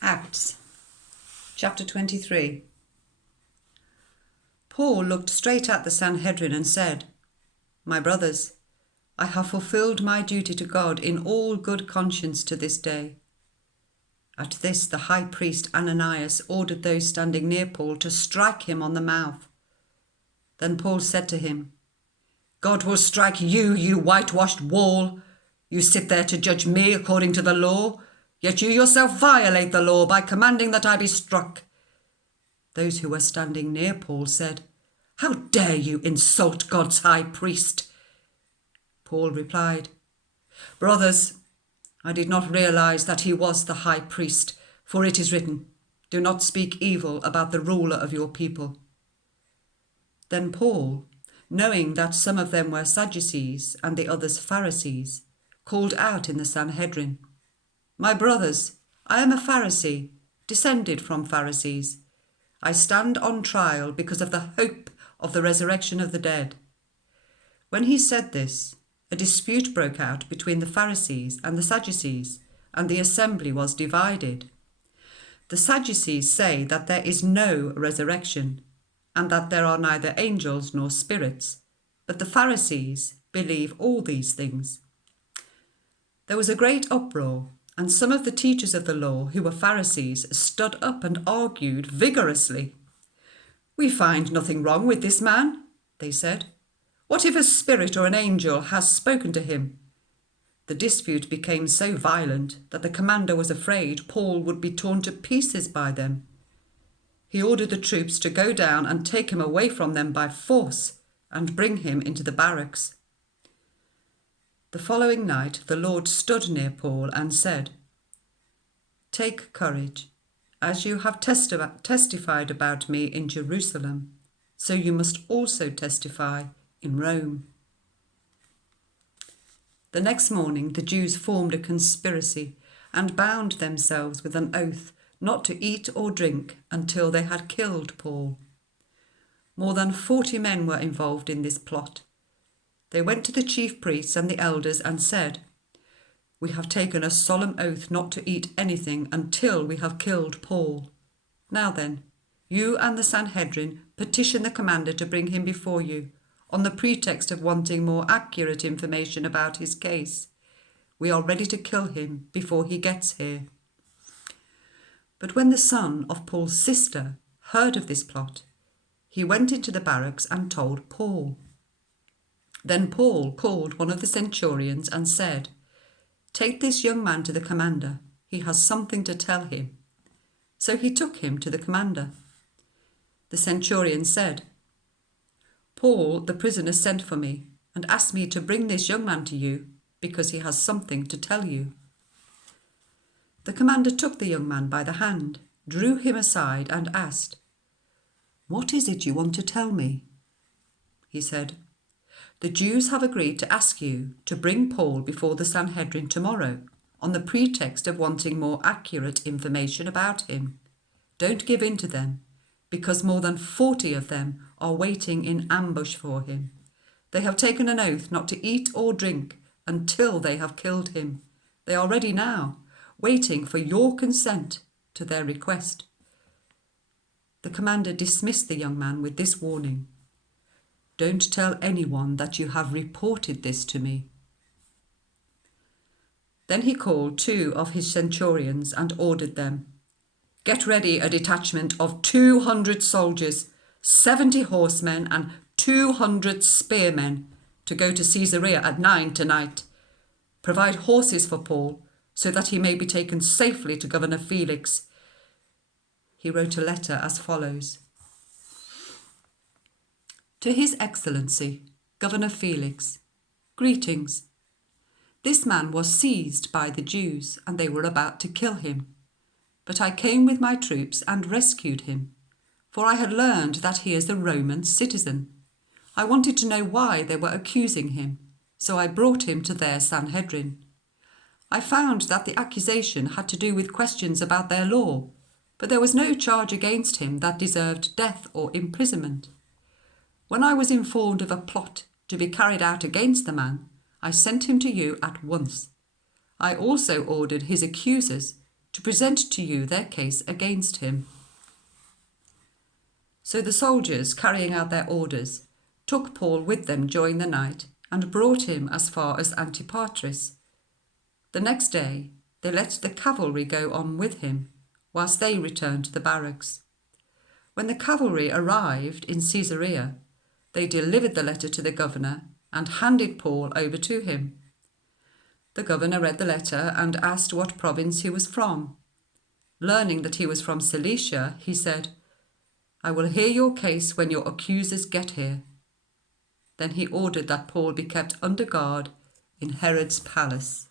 Acts, chapter 23. Paul looked straight at the Sanhedrin and said, "My brothers, I have fulfilled my duty to God in all good conscience to this day." At this the high priest Ananias ordered those standing near Paul to strike him on the mouth. Then Paul said to him, "God will strike you, you whitewashed wall. You sit there to judge me according to the law, yet you yourself violate the law by commanding that I be struck." Those who were standing near Paul said, "How dare you insult God's high priest?" Paul replied, "Brothers, I did not realize that he was the high priest, for it is written, 'Do not speak evil about the ruler of your people.'" Then Paul, knowing that some of them were Sadducees and the others Pharisees, called out in the Sanhedrin, "My brothers, I am a Pharisee, descended from Pharisees. I stand on trial because of the hope of the resurrection of the dead." When he said this, a dispute broke out between the Pharisees and the Sadducees, and the assembly was divided. The Sadducees say that there is no resurrection, and that there are neither angels nor spirits, but the Pharisees believe all these things. There was a great uproar, and some of the teachers of the law who were Pharisees stood up and argued vigorously. "We find nothing wrong with this man," they said. "What if a spirit or an angel has spoken to him?" The dispute became so violent that the commander was afraid Paul would be torn to pieces by them. He ordered the troops to go down and take him away from them by force and bring him into the barracks. The following night the Lord stood near Paul and said, "Take courage. As you have testified about me in Jerusalem, so you must also testify in Rome." The next morning the Jews formed a conspiracy and bound themselves with an oath not to eat or drink until they had killed Paul. More than 40 men were involved in this plot. They went to the chief priests and the elders and said, "We have taken a solemn oath not to eat anything until we have killed Paul. Now then, you and the Sanhedrin petition the commander to bring him before you, on the pretext of wanting more accurate information about his case. We are ready to kill him before he gets here." But when the son of Paul's sister heard of this plot, he went into the barracks and told Paul. Then Paul called one of the centurions and said, "Take this young man to the commander. He has something to tell him." So he took him to the commander. The centurion said, "Paul, the prisoner, sent for me and asked me to bring this young man to you because he has something to tell you." The commander took the young man by the hand, drew him aside and asked, "What is it you want to tell me?" He said, "The Jews have agreed to ask you to bring Paul before the Sanhedrin tomorrow on the pretext of wanting more accurate information about him. Don't give in to them, because more than 40 of them are waiting in ambush for him. They have taken an oath not to eat or drink until they have killed him. They are ready now, waiting for your consent to their request." The commander dismissed the young man with this warning, "Don't tell anyone that you have reported this to me." Then he called 2 of his centurions and ordered them, "Get ready a detachment of 200 soldiers, 70 horsemen and 200 spearmen to go to Caesarea at 9 tonight. Provide horses for Paul so that he may be taken safely to Governor Felix." He wrote a letter as follows: "To His Excellency, Governor Felix, greetings. This man was seized by the Jews and they were about to kill him. But I came with my troops and rescued him, for I had learned that he is a Roman citizen. I wanted to know why they were accusing him, so I brought him to their Sanhedrin. I found that the accusation had to do with questions about their law, but there was no charge against him that deserved death or imprisonment. When I was informed of a plot to be carried out against the man, I sent him to you at once. I also ordered his accusers to present to you their case against him." So the soldiers, carrying out their orders, took Paul with them during the night and brought him as far as Antipatris. The next day they let the cavalry go on with him, whilst they returned to the barracks. When the cavalry arrived in Caesarea, they delivered the letter to the governor and handed Paul over to him. The governor read the letter and asked what province he was from. Learning that he was from Cilicia, he said, "I will hear your case when your accusers get here." Then he ordered that Paul be kept under guard in Herod's palace.